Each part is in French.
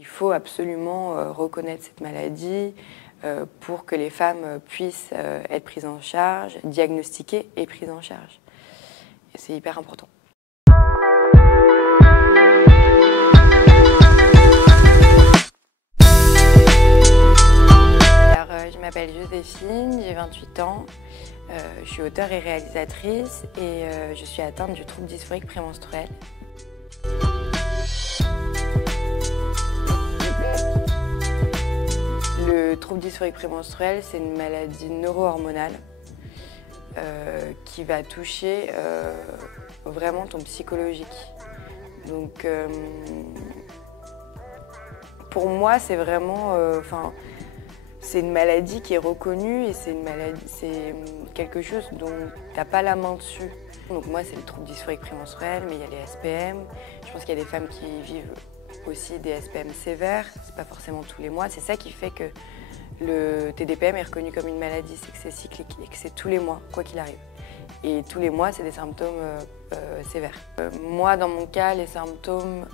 Il faut absolument reconnaître cette maladie pour que les femmes puissent être prises en charge, diagnostiquées et prises en charge. C'est hyper important. Alors, je m'appelle Joséphine, j'ai 28 ans, je suis auteure et réalisatrice et je suis atteinte du trouble dysphorique prémenstruel. Le trouble dysphorique prémenstruel, c'est une maladie neuro-hormonale qui va toucher vraiment ton psychologique. Donc, pour moi, c'est vraiment, c'est une maladie qui est reconnue et c'est quelque chose dont tu n'as pas la main dessus. Donc moi, c'est le trouble dysphorique prémenstruel, mais il y a les SPM. Je pense qu'il y a des femmes qui vivent aussi des SPM sévères, c'est pas forcément tous les mois. C'est ça qui fait que le TDPM est reconnu comme une maladie, c'est que c'est cyclique et que c'est tous les mois, quoi qu'il arrive. Et tous les mois, c'est des symptômes sévères. Moi, dans mon cas, les symptômes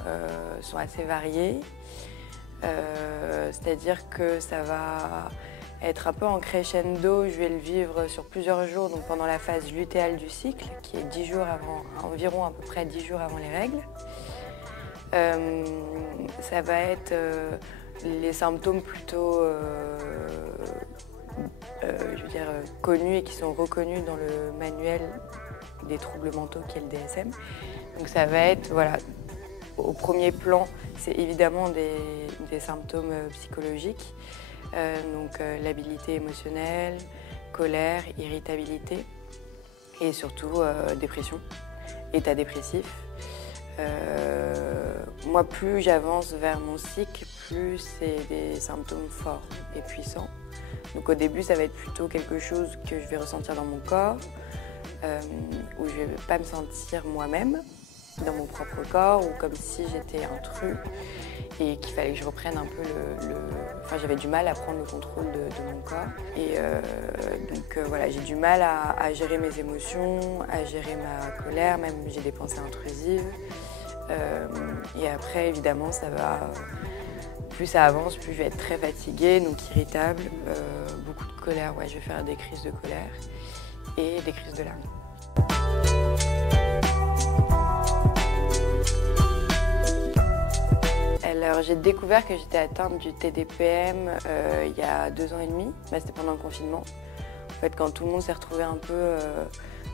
sont assez variés. C'est-à-dire que ça va être un peu en crescendo, je vais le vivre sur plusieurs jours, donc pendant la phase lutéale du cycle, qui est 10 jours avant, environ à peu près 10 jours avant les règles. Ça va être les symptômes plutôt connus et qui sont reconnus dans le manuel des troubles mentaux qui est le DSM. Donc ça va être, voilà, au premier plan, c'est évidemment des symptômes psychologiques, donc labilité émotionnelle, colère, irritabilité et surtout dépression, état dépressif. Moi, plus j'avance vers mon cycle, plus c'est des symptômes forts et puissants. Donc au début, ça va être plutôt quelque chose que je vais ressentir dans mon corps, où je ne vais pas me sentir moi-même dans mon propre corps, ou comme si j'étais intrus et qu'il fallait que je reprenne un peu Enfin, j'avais du mal à prendre le contrôle de mon corps. Et voilà, j'ai du mal à gérer mes émotions, à gérer ma colère, même j'ai des pensées intrusives. Et après, évidemment, ça va... Plus ça avance, plus je vais être très fatiguée, donc irritable, beaucoup de colère. Ouais, je vais faire des crises de colère et des crises de larmes. Alors, j'ai découvert que j'étais atteinte du TDPM il y a 2 ans et demi. C'était pendant le confinement. En fait, quand tout le monde s'est retrouvé un peu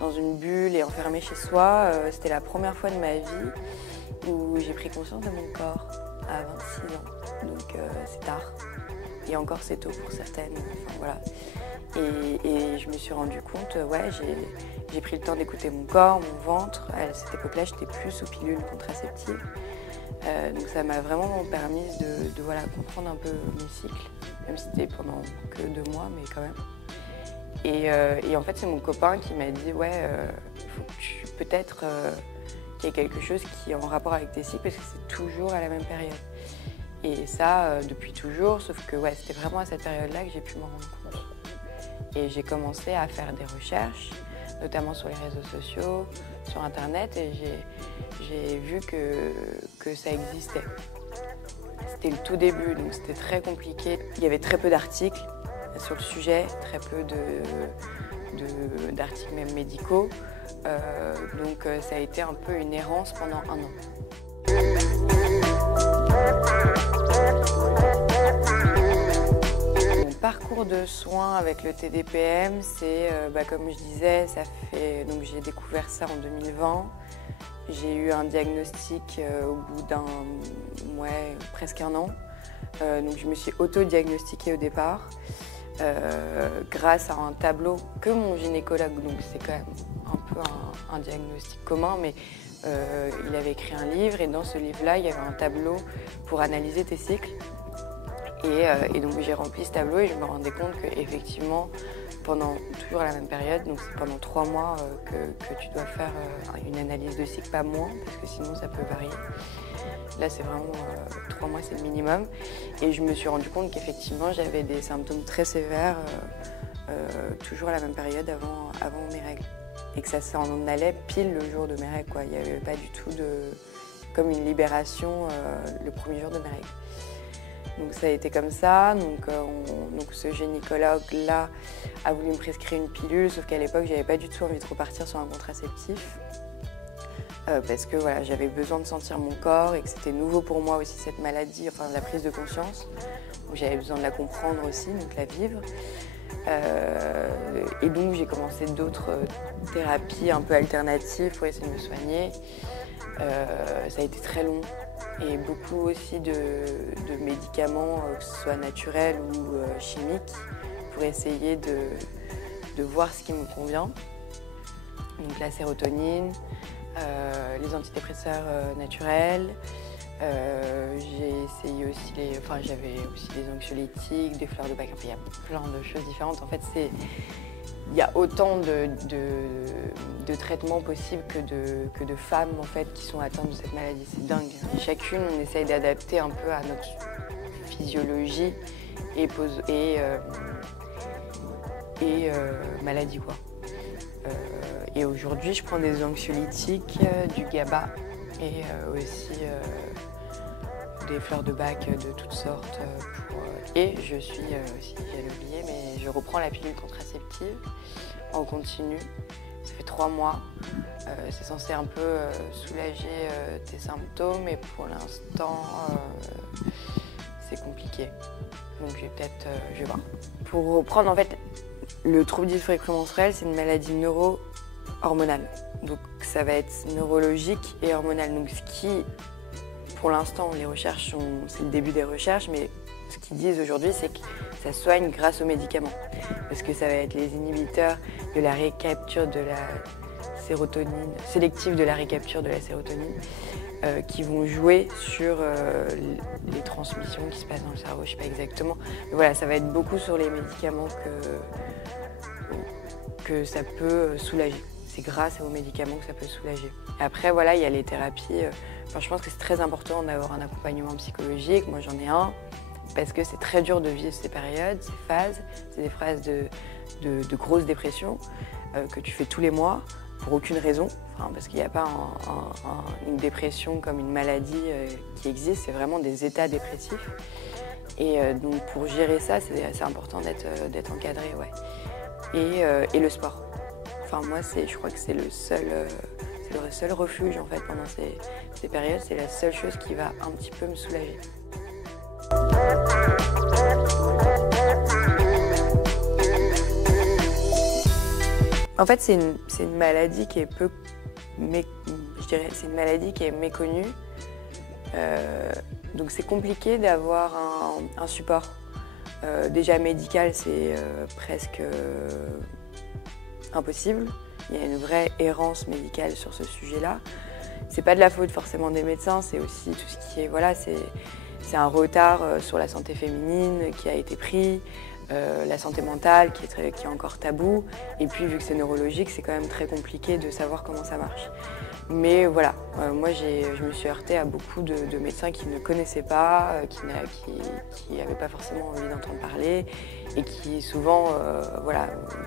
dans une bulle et enfermé chez soi, c'était la première fois de ma vie où j'ai pris conscience de mon corps à 26 ans. Donc, c'est tard. Et encore, c'est tôt pour certaines. Enfin, voilà. Et je me suis rendu compte, ouais, j'ai pris le temps d'écouter mon corps, mon ventre. À cette époque-là, j'étais plus sous pilule contraceptive. Donc ça m'a vraiment permis de voilà, comprendre un peu mon cycle, même si c'était pendant que 2 mois, mais quand même. Et en fait, c'est mon copain qui m'a dit, ouais, faut que peut-être qu'il y ait quelque chose qui est en rapport avec tes cycles, parce que c'est toujours à la même période. Et ça, depuis toujours, sauf que ouais, c'était vraiment à cette période-là que j'ai pu m'en rendre compte. Et j'ai commencé à faire des recherches, notamment sur les réseaux sociaux, sur Internet, et j'ai vu que ça existait. C'était le tout début, donc c'était très compliqué. Il y avait très peu d'articles sur le sujet, très peu d'articles même médicaux. Donc ça a été un peu une errance pendant 1 an. Mon parcours de soins avec le TDPM, c'est, comme je disais, donc j'ai découvert ça en 2020. J'ai eu un diagnostic au bout presque 1 an. Donc je me suis auto-diagnostiquée au départ grâce à un tableau que mon gynécologue, donc c'est quand même un peu un diagnostic commun, mais il avait écrit un livre et dans ce livre-là, il y avait un tableau pour analyser tes cycles. Et donc j'ai rempli ce tableau et je me rendais compte qu'effectivement, pendant toujours la même période, donc c'est pendant 3 mois que tu dois faire une analyse de cycle, pas moins, parce que sinon ça peut varier. Là c'est vraiment 3 mois, c'est le minimum. Et je me suis rendu compte qu'effectivement j'avais des symptômes très sévères, toujours à la même période avant mes règles. Et que ça s'en allait pile le jour de mes règles, quoi. Il n'y avait pas du tout comme une libération le premier jour de mes règles. Donc ça a été comme ça. Donc ce gynécologue-là a voulu me prescrire une pilule, sauf qu'à l'époque, j'avais pas du tout envie de repartir sur un contraceptif. Parce que voilà, j'avais besoin de sentir mon corps et que c'était nouveau pour moi aussi cette maladie, enfin la prise de conscience. Donc j'avais besoin de la comprendre aussi, donc la vivre. Et donc j'ai commencé d'autres thérapies un peu alternatives pour essayer de me soigner. Ça a été très long et beaucoup aussi de médicaments, que ce soit naturels ou chimiques, pour essayer de voir ce qui me convient. Donc la sérotonine, les antidépresseurs naturels. J'ai essayé aussi j'avais aussi des anxiolytiques, des fleurs de bac, il y a plein de choses différentes. En fait, il y a autant de traitements possibles que de femmes en fait, qui sont atteintes de cette maladie. C'est dingue. Et chacune, on essaye d'adapter un peu à notre physiologie et maladie, quoi. Et aujourd'hui, je prends des anxiolytiques, du GABA et aussi des fleurs de bac de toutes sortes. Et je suis aussi, j'avais oublié, mais je reprends la pilule contraceptive en continu. Ça fait 3 mois. C'est censé un peu soulager tes symptômes, et pour l'instant, c'est compliqué. Donc je vais voir. Pour reprendre, en fait, le trouble dysphorique prémenstruel, c'est une maladie neuro-hormonale. Donc ça va être neurologique et hormonal. Donc ce qui, pour l'instant, les recherches c'est le début des recherches, mais ce qu'ils disent aujourd'hui, c'est que ça soigne grâce aux médicaments. Parce que ça va être les inhibiteurs de la récapture de la sérotonine, sélective de la récapture de la sérotonine, qui vont jouer sur les transmissions qui se passent dans le cerveau, je ne sais pas exactement. Mais voilà, ça va être beaucoup sur les médicaments que ça peut soulager. C'est grâce aux médicaments que ça peut soulager. Après, voilà, il y a les thérapies. Je pense que c'est très important d'avoir un accompagnement psychologique. Moi, j'en ai un, parce que c'est très dur de vivre ces périodes, ces phases. C'est des phases de grosse dépression que tu fais tous les mois pour aucune raison. Parce qu'il n'y a pas une dépression comme une maladie qui existe, c'est vraiment des états dépressifs. Et donc pour gérer ça, c'est important d'être encadré, ouais. Et le sport. Moi, je crois que c'est le seul refuge en fait pendant ces périodes. C'est la seule chose qui va un petit peu me soulager. En fait, c'est une maladie qui est c'est une maladie qui est méconnue. Donc c'est compliqué d'avoir un support. Déjà médical, c'est presque impossible. Il y a une vraie errance médicale sur ce sujet-là. C'est pas de la faute forcément des médecins, c'est aussi tout ce qui est, voilà, c'est un retard sur la santé féminine qui a été pris, la santé mentale qui est encore tabou, et puis vu que c'est neurologique, c'est quand même très compliqué de savoir comment ça marche. Mais voilà, moi je me suis heurtée à beaucoup de médecins qui ne connaissaient pas, qui n'avaient pas forcément envie d'entendre parler, et qui souvent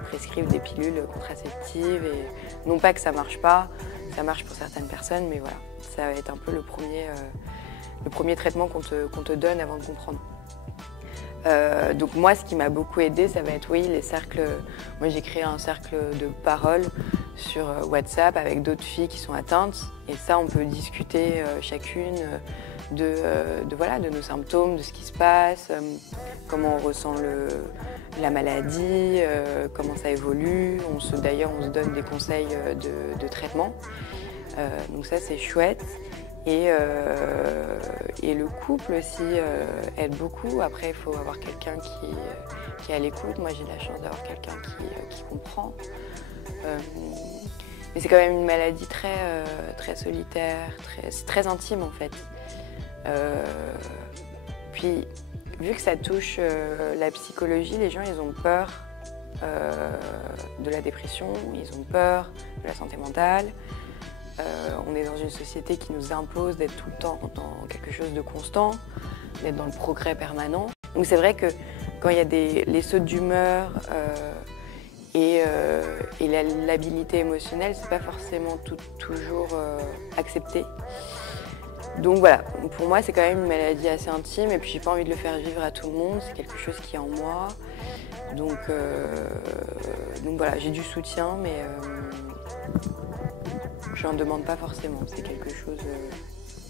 prescrivent des pilules contraceptives. Et non pas que ça marche pas, ça marche pour certaines personnes, mais voilà, ça va être un peu le premier traitement qu'on te donne avant de comprendre. Donc moi, ce qui m'a beaucoup aidée, ça va être les cercles. Moi, j'ai créé un cercle de parole sur WhatsApp avec d'autres filles qui sont atteintes. Et ça, on peut discuter chacune de nos symptômes, de ce qui se passe, comment on ressent la maladie, comment ça évolue. D'ailleurs, on se donne des conseils de traitement. Donc ça, c'est chouette. Et le couple aussi aide beaucoup. Après, il faut avoir quelqu'un qui est à l'écoute. Moi, j'ai la chance d'avoir quelqu'un qui comprend. Mais c'est quand même une maladie très solitaire, très intime en fait. Puis, vu que ça touche la psychologie, les gens ils ont peur de la dépression, ils ont peur de la santé mentale. On est dans une société qui nous impose d'être tout le temps dans quelque chose de constant, d'être dans le progrès permanent. Donc c'est vrai que quand il y a les sautes d'humeur et la labilité émotionnelle, c'est pas forcément toujours accepté. Donc voilà, pour moi c'est quand même une maladie assez intime et puis j'ai pas envie de le faire vivre à tout le monde, c'est quelque chose qui est en moi. Donc voilà, j'ai du soutien mais je n'en demande pas forcément, c'est quelque chose...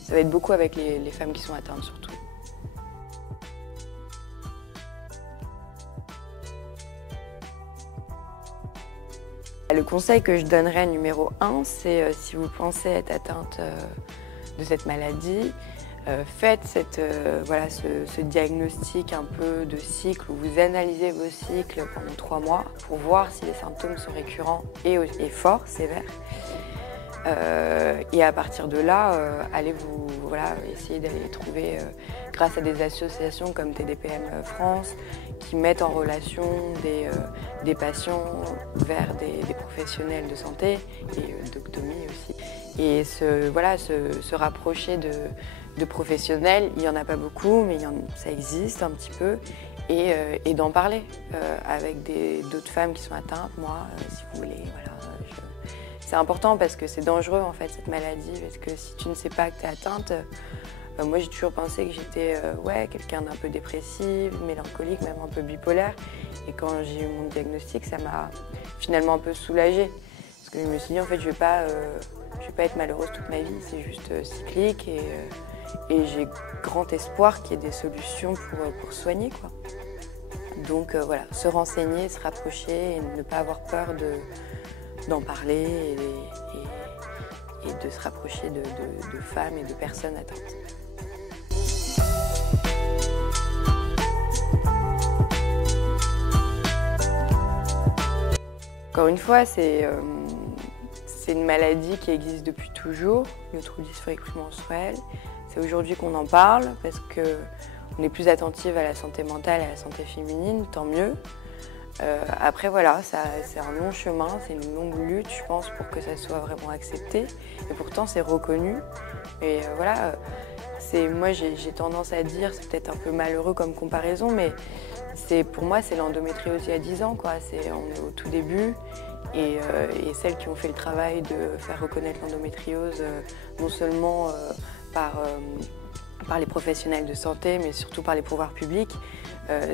ça va être beaucoup avec les femmes qui sont atteintes surtout. Le conseil que je donnerais numéro 1, c'est si vous pensez être atteinte de cette maladie, faites ce diagnostic un peu de cycle où vous analysez vos cycles pendant 3 mois pour voir si les symptômes sont récurrents et forts, sévères. Et à partir de là, allez essayer d'aller les trouver grâce à des associations comme TDPM France qui mettent en relation des patients vers des professionnels de santé et d'octomie aussi. Et se rapprocher de professionnels, il n'y en a pas beaucoup, mais ça existe un petit peu, et d'en parler avec d'autres femmes qui sont atteintes, moi, si vous voulez. Voilà, c'est important parce que c'est dangereux en fait cette maladie, parce que si tu ne sais pas que tu es atteinte, moi j'ai toujours pensé que j'étais quelqu'un d'un peu dépressif, mélancolique, même un peu bipolaire. Et quand j'ai eu mon diagnostic, ça m'a finalement un peu soulagée. Parce que je me suis dit en fait je vais pas être malheureuse toute ma vie, c'est juste cyclique et j'ai grand espoir qu'il y ait des solutions pour soigner, quoi. Donc voilà, se renseigner, se rapprocher et ne pas avoir peur d'en parler et de se rapprocher de femmes et de personnes atteintes. Encore une fois, c'est une maladie qui existe depuis toujours, le trouble dysphorique prémenstruel. C'est aujourd'hui qu'on en parle parce qu'on est plus attentive à la santé mentale et à la santé féminine, tant mieux. Après voilà, c'est un long chemin, c'est une longue lutte, je pense, pour que ça soit vraiment accepté. Et pourtant, c'est reconnu. Et moi j'ai tendance à dire, c'est peut-être un peu malheureux comme comparaison, mais pour moi c'est l'endométriose il y a 10 ans, quoi. On est au tout début. Et celles qui ont fait le travail de faire reconnaître l'endométriose, non seulement par les professionnels de santé, mais surtout par les pouvoirs publics,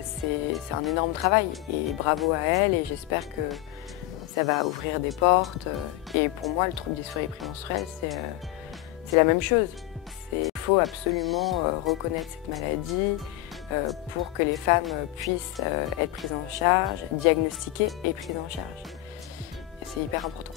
c'est un énorme travail. Et bravo à elles, et j'espère que ça va ouvrir des portes. Et pour moi, le trouble dysphorique prémenstruel, c'est la même chose. Il faut absolument reconnaître cette maladie pour que les femmes puissent être prises en charge, diagnostiquées et prises en charge. C'est hyper important.